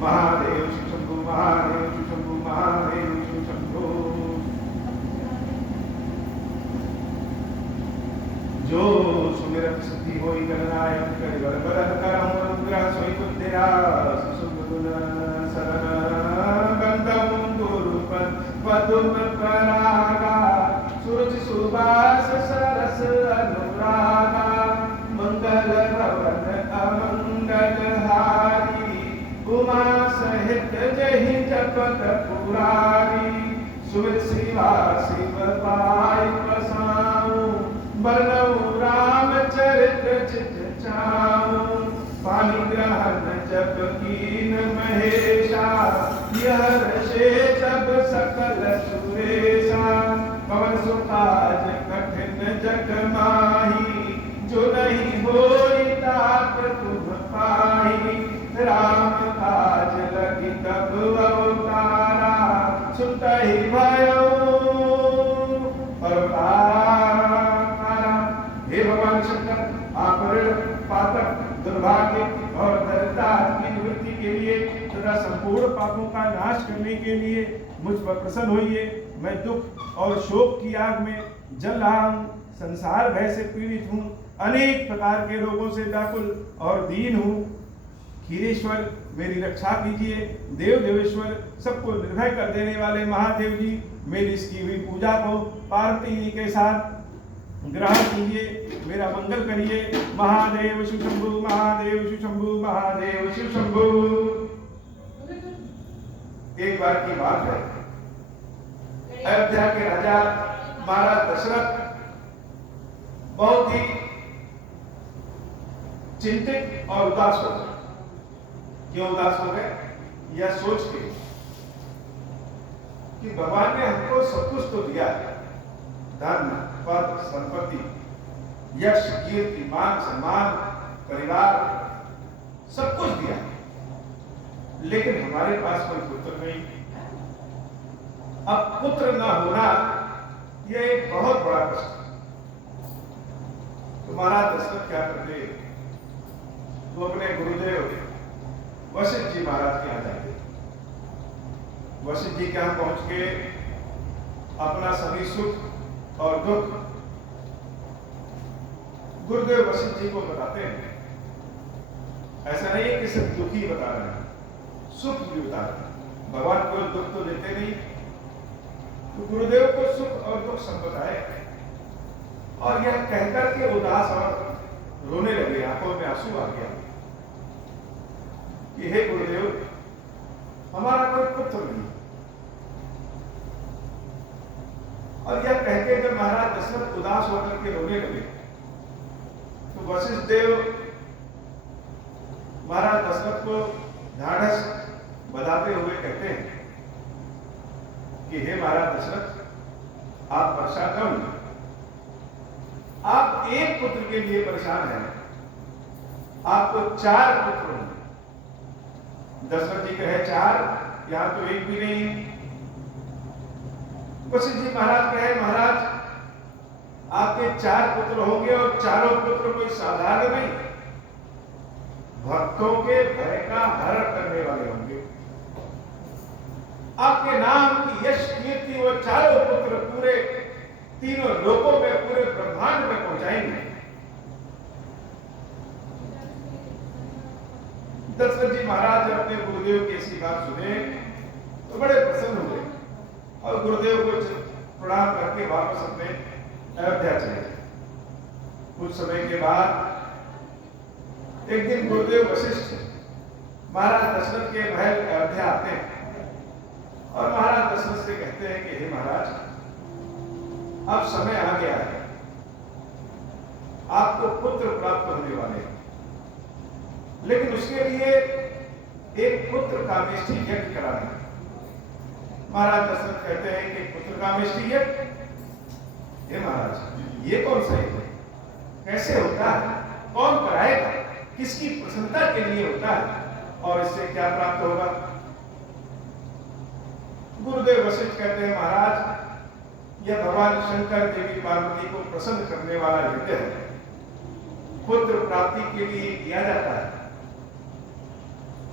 महादेव शिव शंभु, महादेव शिव शंभु, महादेव शिव शंभु। जो सुमिरत सिद्धि होई गणनायक करिवर बदन करहु अनुग्रह सोई बुद्धिरा सुसुख गुण शरण बंदम गुरुपद पदुम परागा सूरज सुबास सरस अनुरागा मंगल भवन अमंगल हारी उमा सहित जहि जपत पुरारी सुमिर शिवा शिव पाई पसाऊं बरनऊ रामचरित चित चाऊं पानी ग्रहण जप कीन महेशा यह रशे जब सकल सुरेशा पवन सुकाज कठिन जग माही जो नहीं होई तात तुम पाही राम काज लगी तब अवतारा सुतहि भयो अवतारा। हे भगवान शंकर, आप ऋण पातक दुर्भाग्य और दरिद्रता की निवृत्ति के लिए तथा संपूर्ण पापों का नाश करने के लिए मुझ पर प्रसन्न होइए। मैं दुख और शोक की आग में जल रहा हूँ, संसार भय से पीड़ित हूँ, अनेक प्रकार के रोगों से व्याकुल और दीन हूँ। खीरेश्वर मेरी रक्षा कीजिए। देव देवेश्वर सबको निर्भय कर देने वाले महादेव जी मेरी इसकी हुई पूजा को पार्वती जी के साथ ग्रहण कीजिए, मेरा मंगल करिए। महादेव शिव शंभु, महादेव शिव शंभु, महादेव शिव शंभु। एक बार की बात है, अयोध्या के राजा महाराज दशरथ बहुत ही चिंतित और उदास हो गए। क्यों उदास हो गए? यह सोच के कि भगवान ने हमको सब कुछ तो दिया है, धन पद संपत्ति यश कीर्ति मान सम्मान परिवार सब कुछ दिया, लेकिन हमारे पास कोई पुत्र नहीं। अब पुत्र न होना यह एक बहुत बड़ा कष्ट है। तुम्हारा दशरथ क्या करते? वो अपने गुरुदेव वशिष्ठ जी महाराज के यहाँ जाते। वशिष्ठ जी के यहाँ पहुंच के अपना सभी सुख और दुख गुरुदेव वशिष्ठ जी को बताते हैं। ऐसा नहीं है कि सिर्फ दुख ही बता रहे हैं, सुख भी बता रहे हैं। भगवान को दुख तो देते नहीं, तो गुरुदेव को सुख और दुख सब बताए और यह कहकर के उदास और रोने लगे, आंखों में आंसू आ गया कि हे गुरुदेव, हमारा कोई पुत्र नहीं। और यह कहके जब महाराज दशरथ उदास होकर के रोने लगे तो वशिष्ठ देव महाराज दशरथ को ढाढ़स बधाते हुए कहते हैं कि हे महाराज दशरथ, आप परेशान न होइए। आप एक पुत्र के लिए परेशान हैं, आपको 4 पुत्र होंगे। दशरथ जी कहे 4, यहां तो एक भी नहीं है। वशिष्ठ जी महाराज कहे महाराज, आपके 4 पुत्र होंगे और चारों पुत्र कोई साधारण नहीं, भक्तों के भय का हरण करने वाले होंगे। आपके नाम की यश कीर्ति वो चारों पुत्र पूरे तीनों लोकों में, पूरे ब्रह्मांड में पहुंचाएंगे। दशरथ जी महाराज जब अपने गुरुदेव की ऐसी बात सुने तो बड़े प्रसन्न हुए और गुरुदेव को प्रणाम करके वापस अपने अयोध्या चले गए। कुछ समय के बाद एक दिन गुरुदेव वशिष्ठ महाराज दशरथ के महल अयोध्या आते हैं और महाराज दशरथ से कहते हैं कि हे महाराज, अब समय आ गया है, आपको पुत्र प्राप्त होने वाले हैं, लेकिन उसके लिए एक पुत्र कामेष्टि यज्ञ कराना है। महाराज दशरथ कहते हैं कि पुत्र कामेष्टि यज्ञ? हे महाराज, ये कौन सा यज्ञ है? कैसे होता है? कौन कराएगा? किसकी प्रसन्नता के लिए होता है और इससे क्या प्राप्त होगा? गुरुदेव वशिष्ठ कहते हैं महाराज, यह भगवान शंकर देवी पार्वती को प्रसन्न करने वाला यज्ञ है, पुत्र प्राप्ति के लिए किया जाता है।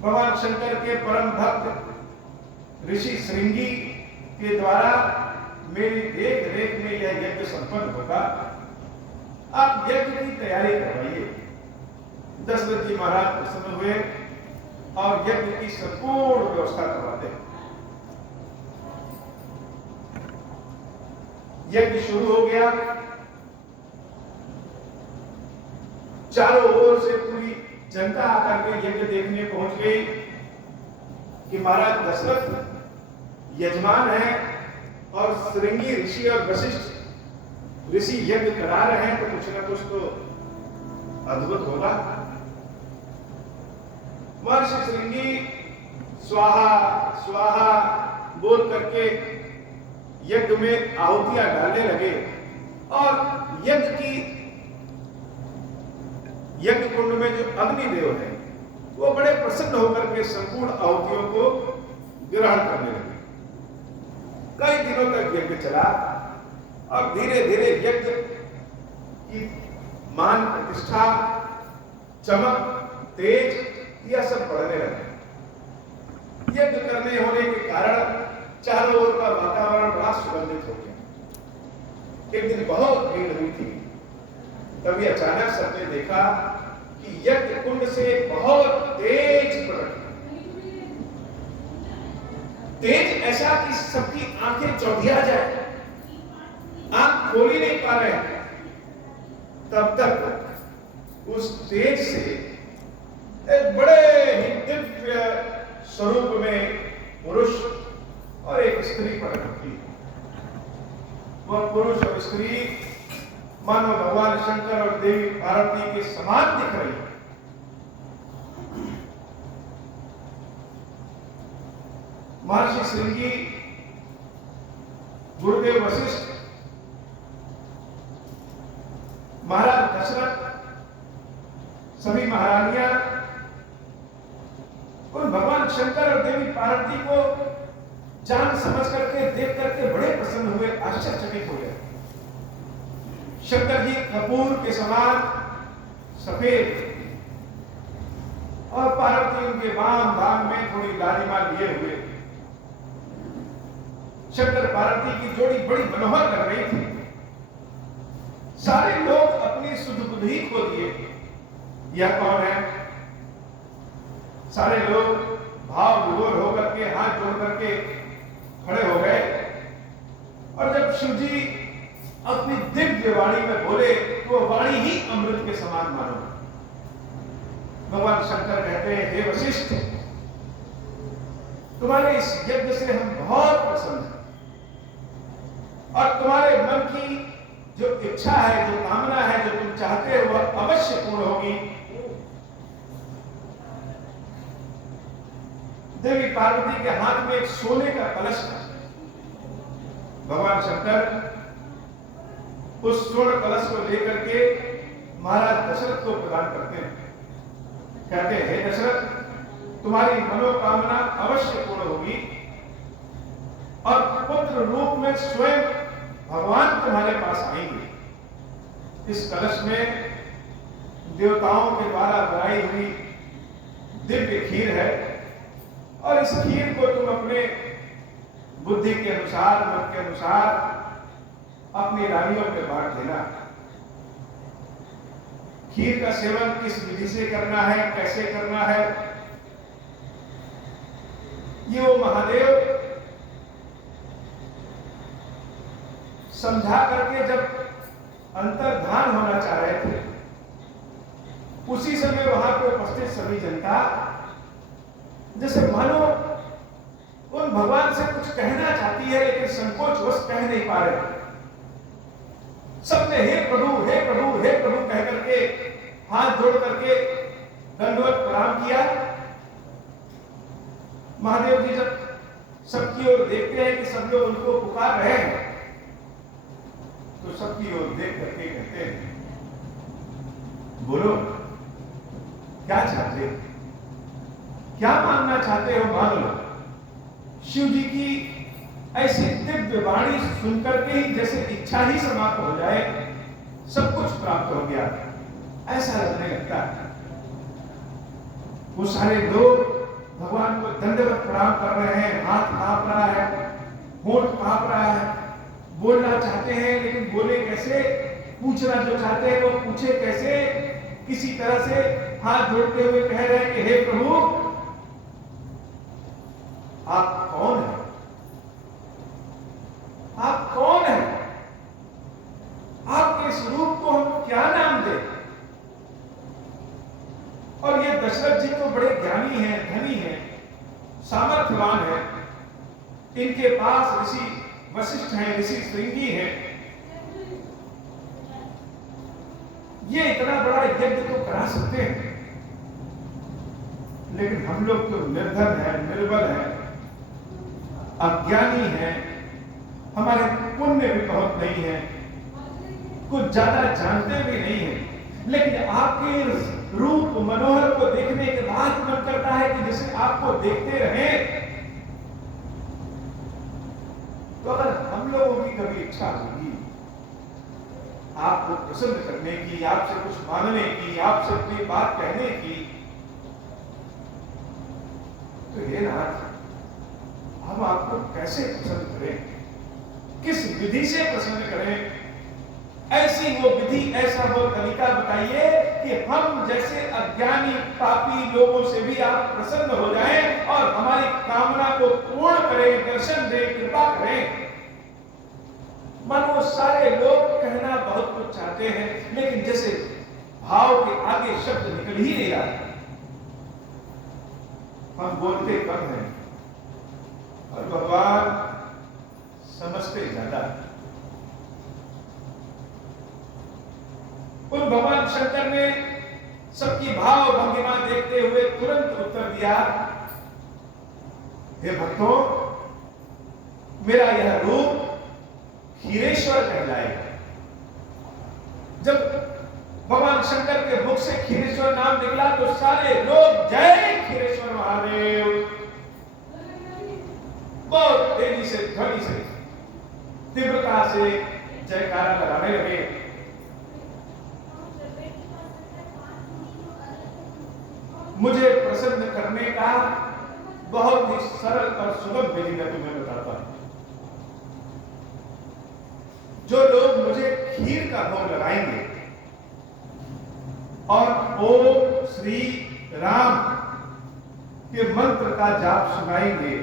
भगवान शंकर के परम भक्त ऋषि श्रृंगी के द्वारा मेरी देख रेख में यह यज्ञ संपन्न होगा। आप यज्ञ की तैयारी करवाइए। दशरथ जी महाराज प्रसन्न हुए और यज्ञ की संपूर्ण व्यवस्था करवाते हैं। यज्ञ शुरू हो गया। चारों ओर से पूरी जनता आकर के यज्ञ देखने पहुंच गई कि महाराज दशरथ यजमान है और श्रृंगी ऋषि और वशिष्ठ ऋषि यज्ञ करा रहे हैं, तो कुछ ना कुछ तो अद्भुत होगा। महर्षि श्रृंगी स्वाहा स्वाहा बोल करके यज्ञ में आहुतियां डालने लगे और यज्ञ कुंड में जो अग्निदेव है वो बड़े प्रसन्न होकर के संपूर्ण आहुतियों को ग्रहण करने लगे। कई दिनों तक यज्ञ चला और धीरे धीरे यज्ञ की मान प्रतिष्ठा, चमक, तेज यह सब बढ़ने लगे। यज्ञ करने होने के कारण चारों ओर का वातावरण बड़ा सुगंधित हो गया। एक दिन बहुत भीड़ हुई थी। तभी अचानक सबने देखा कि यज्ञ कुंड से बहुत तेज प्रकट, तेज ऐसा कि सबकी आंखें चौधिया जाए, आंख खोल ही नहीं पा रहे हैं। तब तक उस तेज से एक बड़े ही दिव्य स्वरूप में पुरुष और एक स्त्री प्रकट होती है। वह पुरुष और स्त्री मानो भगवान शंकर और देवी पार्वती के समान दिख रही है। महर्षि श्रृंगी, गुरुदेव वशिष्ठ, महाराज दशरथ, सभी महारानियां उन भगवान शंकर और देवी पार्वती को जान समझ करके देख करके बड़े प्रसन्न हुए, आश्चर्यचकित हो गए। शंकर जी कपूर के समान सफेद और पार्वती उनके बाम भाग में थोड़ी लालिमा लिए हुए। शंकर पार्वती की जोड़ी बड़ी मनोहर लग रही थी। सारे लोग अपनी सुध बुद्धि खो दिए, यह कौन है? सारे लोग भाव विभोर होकर के हाथ जोड़ करके खड़े हो गए और जब शिव जी अपनी दिव्य वाणी में बोले तो वह वाणी ही अमृत के समान मानो। भगवान शंकर कहते हैं, हे वशिष्ठ, तुम्हारे इस यज्ञ से हम बहुत प्रसन्न हैं और तुम्हारे मन की जो इच्छा है, जो कामना है, जो तुम चाहते हो वह अवश्य पूर्ण होगी। देवी पार्वती के हाथ में एक सोने का कलश था। भगवान शंकर उस स्वर्ण कलश को लेकर के महाराज दशरथ को प्रदान करते हैं। कहते हैं, हे दशरथ, तुम्हारी मनोकामना अवश्य पूर्ण होगी और पुत्र रूप में स्वयं भगवान तुम्हारे पास आएंगे। इस कलश में देवताओं के द्वारा बनाई हुई दिव्य खीर है और इस खीर को तुम अपने बुद्धि के अनुसार, मन के अनुसार अपनी रानियों में बांट देना। खीर का सेवन किस विधि से करना है, कैसे करना है, ये वो महादेव समझा करके जब अंतर्धान होना चाह रहे थे, उसी समय वहां पर उपस्थित सभी जनता जैसे मानो उन भगवान से कुछ कहना चाहती है लेकिन संकोचवश कह नहीं पा रहे। सबने हे प्रभु, हे प्रभु, हे प्रभु कह करके हाथ जोड़ करके दंडवत प्रणाम किया। महादेव जी जब सबकी ओर देखते हैं कि सब लोग उनको पुकार रहे हैं, तो सबकी ओर देख करके कहते हैं, बोलो क्या चाहते, क्या मांगना चाहते हो, मांग लो। शिव जी की ऐसी दिव्य वाणी सुनकर के ही जैसे इच्छा ही समाप्त हो जाए, सब कुछ प्राप्त हो गया, ऐसा लगने लगता है। वो सारे लोग भगवान को दंडवत प्रणाम कर रहे हैं, हाथ कांप रहा है, होंठ कांप रहा है, बोलना चाहते हैं लेकिन बोले कैसे, पूछना जो चाहते हैं वो पूछे कैसे, किसी तरह से हाथ जोड़ते हुए कह रहे हैं कि हे प्रभु आप कौन हैं, आप कौन हैं, आपके स्वरूप को हम क्या नाम दें। और ये दशरथ जी तो बड़े ज्ञानी हैं, धनी हैं, सामर्थ्यवान हैं, इनके पास ऋषि वशिष्ठ हैं, ऋषि श्रृंगी हैं, ये इतना बड़ा यज्ञ तो करा सकते हैं, लेकिन हम लोग तो निर्धन हैं, निर्बल हैं, अज्ञानी हैं, हमारे पुण्य भी बहुत नहीं है, कुछ ज्यादा जानते भी नहीं है, लेकिन आपके रूप मनोहर को देखने के बाद मन करता है कि जैसे आपको देखते रहें। तो अगर हम लोगों की कभी इच्छा होगी आपको प्रसन्न करने की, आपसे कुछ मांगने की, आपसे अपनी बात कहने की, तो ये नाथ हम आपको कैसे प्रसन्न करें, किस विधि से प्रसन्न करें, ऐसी वो विधि, ऐसा वो तरीका बताइए कि हम जैसे अज्ञानी पापी लोगों से भी आप प्रसन्न हो जाएं और हमारी कामना को पूर्ण करें, दर्शन दें, कृपा करें। मानो सारे लोग कहना बहुत कुछ चाहते हैं, लेकिन जैसे भाव के आगे शब्द निकल ही नहीं रहा, हम बोलते कम हैं और भगवान समझते ज्यादा। उन भगवान शंकर ने सबकी भाव भंगिमा देखते हुए तुरंत उत्तर दिया, हे भक्तों, मेरा यह रूप खीरेश्वर कहलाएगा। जब भगवान शंकर के मुख से खीरेश्वर नाम निकला तो सारे लोग जय खीरेश्वर महादेव बहुत तेजी से, ध्वनि से, तीव्रता से जयकारा लगाने लगे। मुझे प्रसन्न करने का बहुत ही सरल और सुलभ विधि मैं तुम्हें बताता हूं। जो लोग मुझे खीर का भोग लगाएंगे और ओम श्री राम के मंत्र का जाप सुनाएंगे,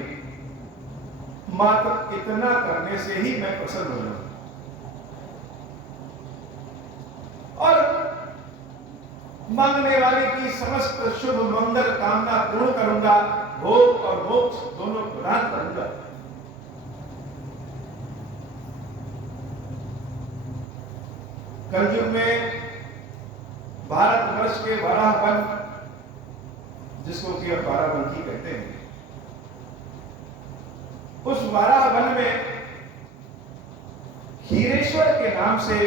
मात्र इतना करने से ही मैं प्रसन्न हो जाऊंगा और मांगने वाले की समस्त शुभ मंगल कामना पूर्ण करूंगा, भोग और मोक्ष दोनों प्रदान करूंगा। कलयुग में भारतवर्ष के 12 वन, जिसको कि अब 12 कहते हैं, उस 12 वन में खीरेश्वर के नाम से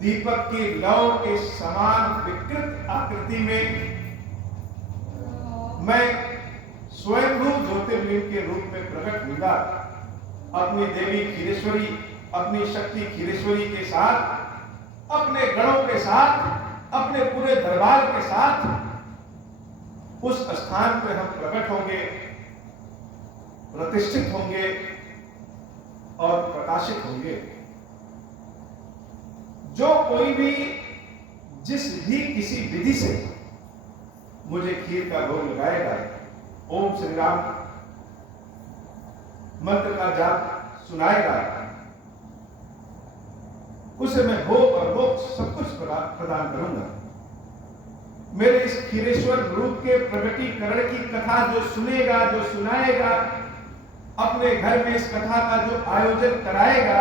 दीपक की लौ के समान विकृत आकृति में मैं स्वयंभू ज्योतिर्लिंग के रूप में प्रकट होगा। अपनी देवी खीरेश्वरी, अपनी शक्ति खीरेश्वरी के साथ, अपने गणों के साथ, अपने पूरे दरबार के साथ उस स्थान पर हम प्रकट होंगे, प्रतिष्ठित होंगे और प्रकाशित होंगे। जो कोई भी जिस भी किसी विधि से मुझे खीर का भोग लगाएगा, ओम श्री राम मंत्र का जाप सुनाएगा, उसे मैं भोग और मोक्ष सब कुछ प्रदान करूंगा। मेरे इस खीरेश्वर रूप के प्रगटीकरण की कथा जो सुनेगा, जो सुनाएगा, अपने घर में इस कथा का जो आयोजन कराएगा,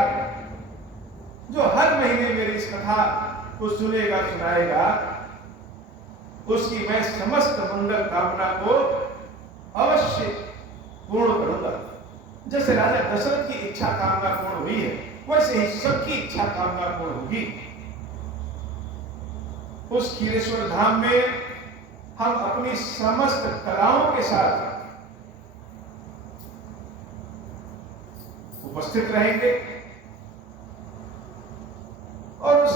जो हर महीने मेरी इस कथा को सुनेगा, सुनाएगा, उसकी मैं समस्त मंगल कामना को अवश्य पूर्ण करूंगा। जैसे राजा दशरथ की इच्छा कामना पूर्ण हुई है, वैसे ही सबकी इच्छा कामना पूर्ण होगी। उस खीरेश्वर धाम में हम अपनी समस्त कलाओं के साथ उपस्थित रहेंगे और उस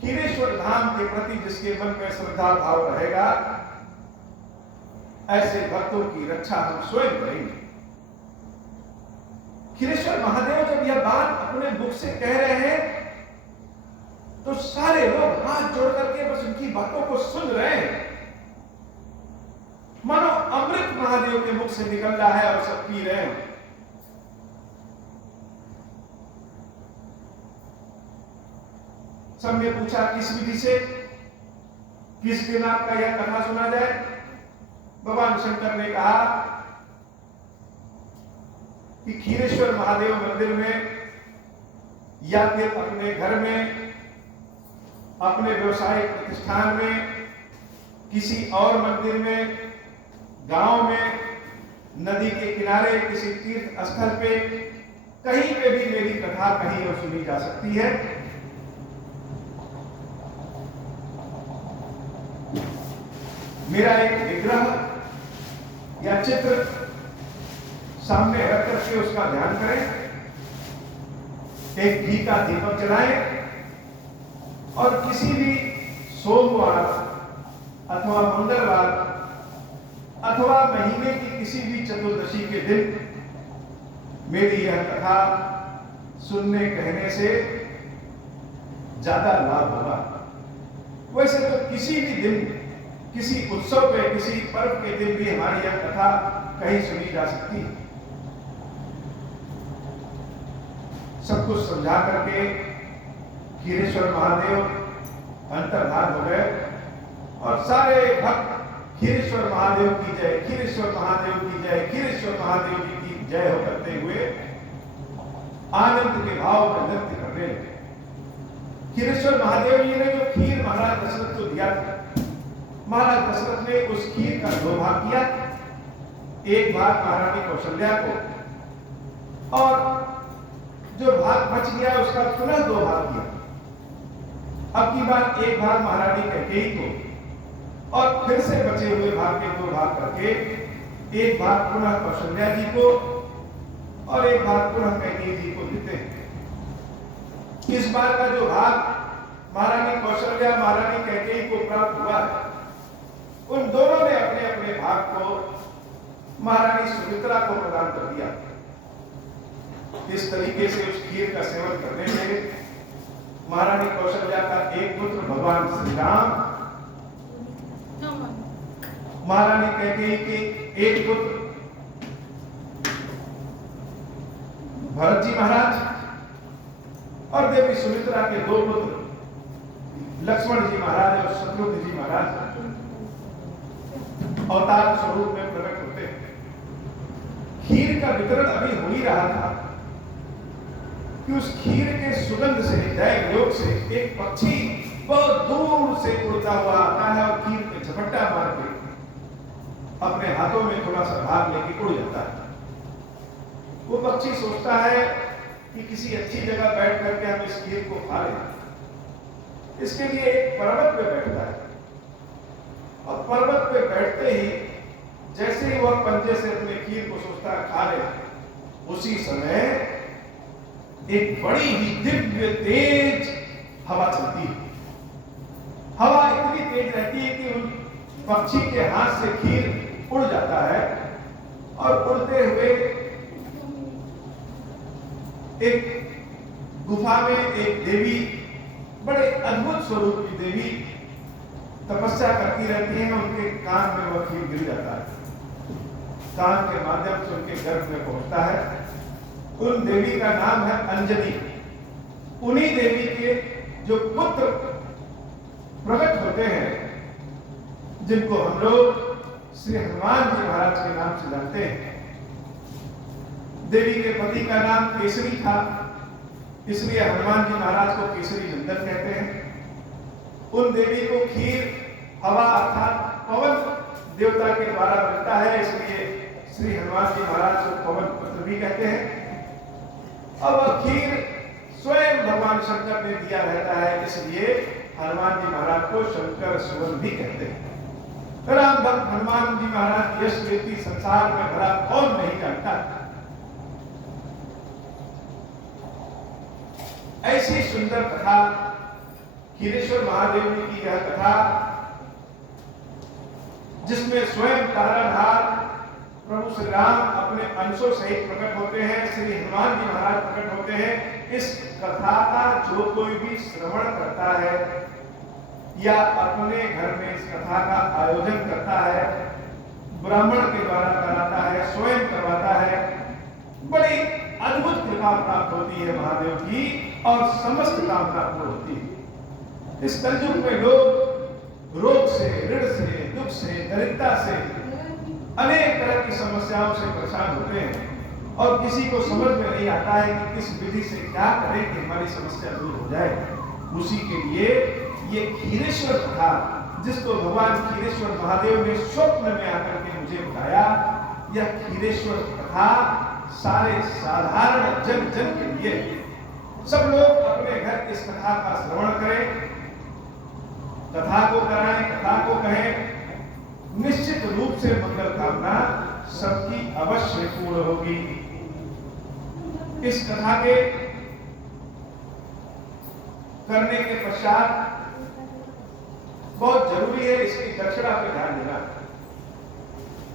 खीरेश्वर धाम के प्रति जिसके मन में श्रद्धा भाव रहेगा, ऐसे भक्तों की रक्षा हम स्वयं करेंगे। खीरेश्वर महादेव जब यह बात अपने मुख से कह रहे हैं तो सारे लोग हाथ जोड़ करके बस उनकी बातों को सुन रहे हैं। मानो अमृत महादेव के मुख से निकल रहा है और सब पी रहे हैं। सबने पूछा किस विधि से, किस दिन आपका यह कथा सुना जाए। भगवान शंकर ने कहा कि खीरेश्वर महादेव मंदिर में या फिर अपने घर में, अपने व्यवसायिक प्रतिष्ठान में, किसी और मंदिर में, गांव में, नदी के किनारे, किसी तीर्थ स्थल पे, कहीं पे भी मेरी कथा कहीं और सुनी जा सकती है। मेरा एक विग्रह या चित्र सामने रख करके उसका ध्यान करें, एक घी का दीपक जलाएं और किसी भी सोमवार अथवा मंगलवार अथवा महीने की किसी भी चतुर्दशी के दिन मेरी यह कथा सुनने कहने से ज्यादा लाभ होगा। वैसे तो किसी भी दिन, किसी उत्सव पे, किसी पर्व के दिन भी हमारी यह कथा कहीं सुनी जा सकती है। सब कुछ समझा करके खीरेश्वर महादेव अंतर्धान हो गए और सारे भक्त खीरेश्वर महादेव की जय, खीरेश्वर महादेव की जय, खीरेश्वर महादेव जी की जय हो करते हुए आनंद के भाव में नृत्य करने लगे। खीरेश्वर महादेव जी ने जो खीर महाराज दशरथ को दिया था, महाराज दशरथ ने उस खीर का 2 भाग किया, एक भाग महारानी कौशल्या को और जो भाग बच गया उसका पुनः 2 भाग किया। अब की बार एक भाग महारानी कैकेयी को और फिर से बचे हुए भाग के 2 भाग करके एक भाग पुनः कौशल्या जी को और एक भाग पुनः कैकेयी जी को देते हैं। इस बार का जो भाग महारानी कौशल्या, महारानी कैकेयी को प्राप्त हुआ है, उन दोनों ने अपने अपने भाग को महारानी सुमित्रा को प्रदान कर दिया। इस तरीके से उस खीर का सेवन करने से महारानी कौशल्या का एक पुत्र भगवान श्री राम, महारानी कैकेयी के एक पुत्र भरत जी महाराज और देवी सुमित्रा के 2 पुत्र लक्ष्मण जी महाराज और शत्रुघ्न जी महाराज अवतार स्वरूप में प्रकट होते हैं। खीर का वितरण अभी हो ही रहा था कि उस खीर के सुगंध से, दैवलोक से एक पक्षी बहुत दूर से उड़ता हुआ आता है और खीर पे झपट्टा मार के अपने हाथों में थोड़ा सा भाग लेके उड़ जाता है। वो पक्षी सोचता है कि किसी अच्छी जगह बैठ करके हम इस खीर को खा लें। इसके लिए एक पर्वत पे बैठता है और पर्वत पे बैठते ही जैसे ही वह पंजे से अपने खीर को सोचता है खा ले, उसी समय एक बड़ी ही दिव्य तेज हवा चलती है। हवा इतनी तेज रहती है कि उन पक्षी के हाथ से खीर उड़ जाता है और उड़ते हुए एक गुफा में एक देवी, बड़े अद्भुत स्वरूप की देवी तपस्या करती रहती है। उनके कान में वह खीर गिर जाता है, कान के माध्यम से उनके गर्भ में पहुंचता है। उन देवी का नाम है अंजनी। उन्हीं देवी के जो पुत्र प्रकट होते हैं, जिनको हम लोग श्री हनुमान जी महाराज के नाम से जानते हैं। देवी के पति का नाम केसरी था, इसलिए हनुमान जी महाराज को केसरी नंदन कहते हैं। उन देवी को खीर, हवा अर्थात पवन देवता के द्वारा मिलता है, इसलिए श्री हनुमान जी महाराज को पवन पुत्र भी कहते हैं। और वह खीर स्वयं भगवान शंकर ने दिया रहता है, इसलिए हनुमान जी महाराज को शंकर सुवन भी कहते हैं। राम भक्त हनुमान जी महाराज यश कीर्ति संसार में भरा कौन नहीं जानता। ऐसी सुंदर कथा खीरेश्वर महादेव जी की यह कथा जिसमें स्वयं ताराधार प्रभु श्री राम अपने अंशों सहित प्रकट होते हैं, श्री हनुमान जी महाराज प्रकट होते हैं। इस कथा का जो कोई भी श्रवण करता है या अपने घर में इस कथा का आयोजन करता है, ब्राह्मण के द्वारा कराता है, स्वयं करवाता है, बड़ी अद्भुत कृपा प्राप्त होती है महादेव की और समस्त कामना पूर्ण होती है। इस कलयुग में लोग रोग से, ऋण से, दुख से, दरिद्रता से, अनेक तरह की समस्याओं से परेशान होते हैं और किसी को समझ में नहीं आता है कि किस विधि से क्या करें कि हमारी समस्या दूर हो जाए। उसी के लिए ये खीरेश्वर कथा, जिसको भगवान खीरेश्वर महादेव ने स्वप्न में आकर के मुझे बताया, यह खीरेश्वर कथा सारे साधारण जन जन के लिए, सब लोग अपने घर इस कथा का श्रवण करें, कथा को कराएं, कथा को कहें, निश्चित रूप से मंगल कामना सबकी अवश्य पूर्ण होगी। इस कथा के करने के पश्चात बहुत जरूरी है इसकी दक्षिणा पे ध्यान देना।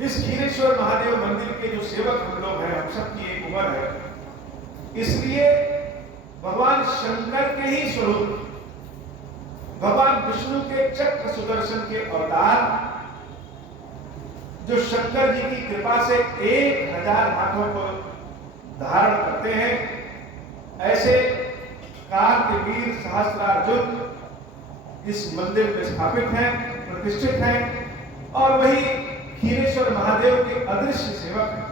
इस खीरेश्वर महादेव मंदिर के जो सेवक हम लोग हैं, हम सबकी एक उम्र है, इसलिए भगवान शंकर के ही स्वरूप, भगवान विष्णु के चक्र सुदर्शन के अवतार, जो शंकर जी की कृपा से 1000 हाथों को धारण करते हैं, ऐसे कार्तिवीर सहस्त्रार्जुन इस मंदिर में स्थापित हैं, प्रतिष्ठित हैं और वही खीरेश्वर महादेव के अदृश्य सेवक हैं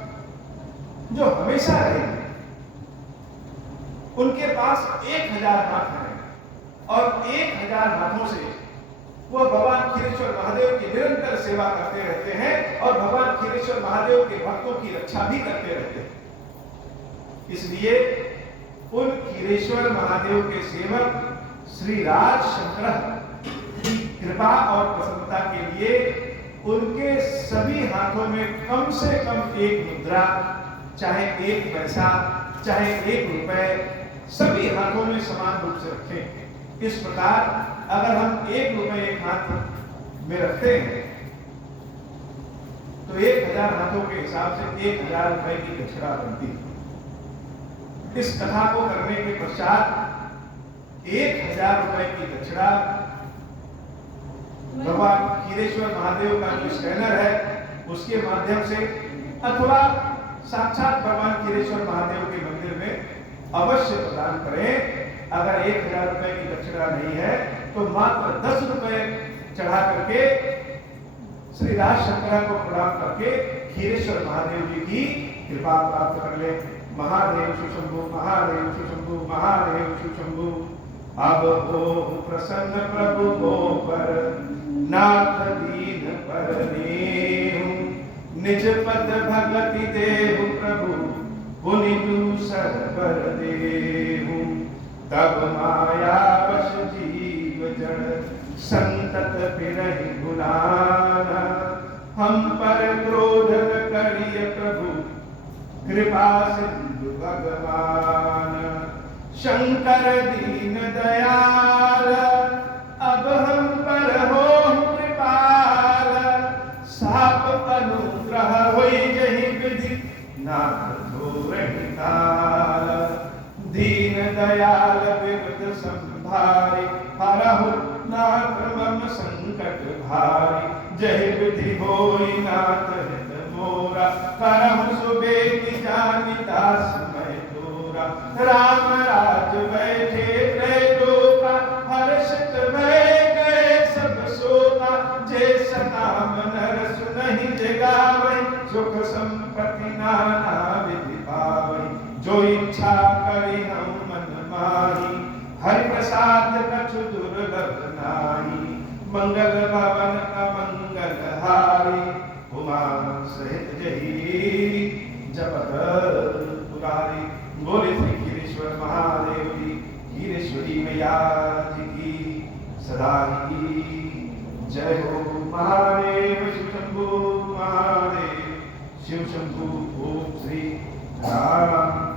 जो हमेशा रहेंगे। उनके पास 1000 हाथ हैं और 1000 हाथों से वो भगवान खीरेश्वर महादेव की निरंतर सेवा करते रहते हैं और भगवान खीरेश्वर महादेव के भक्तों की रक्षा भी करते रहते हैं। इसलिए उन खीरेश्वर महादेव के सेवक श्री राज शंकर की कृपा और प्रसन्नता के लिए उनके सभी हाथों में कम से कम 1 मुद्रा, चाहे 1 पैसा, चाहे 1 रुपए, सभी हाथों में समान रूप से रखें। इस प्रकार अगर हम 1 रुपए एक हाथ में रखते हैं तो 1000 हाथों के हिसाब से 1000 रुपए की दक्षिणा बनती है। इस कथा को करने के पश्चात 1000 रुपए की दक्षिणा भगवान खीरेश्वर महादेव का जो स्कैनर है उसके माध्यम से अथवा साक्षात भगवान खीरेश्वर महादेव के मंदिर में अवश्य प्रदान करें। अगर 1000 रुपए की दक्षिणा नहीं है तो मात्र 10 रुपए चढ़ा करके श्री राज शंकर को प्रणाम करके खीरेश्वर महादेव जी की कृपा प्राप्त कर ले। महादेव सुशंभु, महादेव सुशंभु, महादेव सुशंभु। अब हो प्रसन्न प्रभु को पर, नाथ दीन पर नेहु, निज पद भगति देहु प्रभु, पुनि दूसर पर देहु। तब माया वश जीव जड़, संतत फिरहि भुलाना, हम पर क्रोध न करिय प्रभु, कृपा सिंधु भगवान। शंकर दीन दयाल, अब हम पर हो कृपाल, साप अनुग्रह होई जहि विधि, नाथ धोरहि काल। दीन दयाल विबुध संभारी, हरहु नाथ मम संकट भारी। जहि विधि होई नाथ हित मोरा, करहु सुबेति जानि दास मैं तोरा। राम राज बैठे त्रैलोका, हर्षित भय गए सब शोका। जे सकाम नर सुनहि जगावै, सुख संपत्ति नाना विधि पावै। जो इच्छा करि हम मन माही, हरि प्रसाद कछु दुर्लभ नाही। मंगल भवन अमंगल हारी, उमा सहित जही जपत पुरारी। बोले श्री खीरेश्वर महादेव जी, खीरेश्वरी मैया जी की सदा की जय हो। महादेव शिव शंभु, महादेव शिव शंभु। ओम श्री राम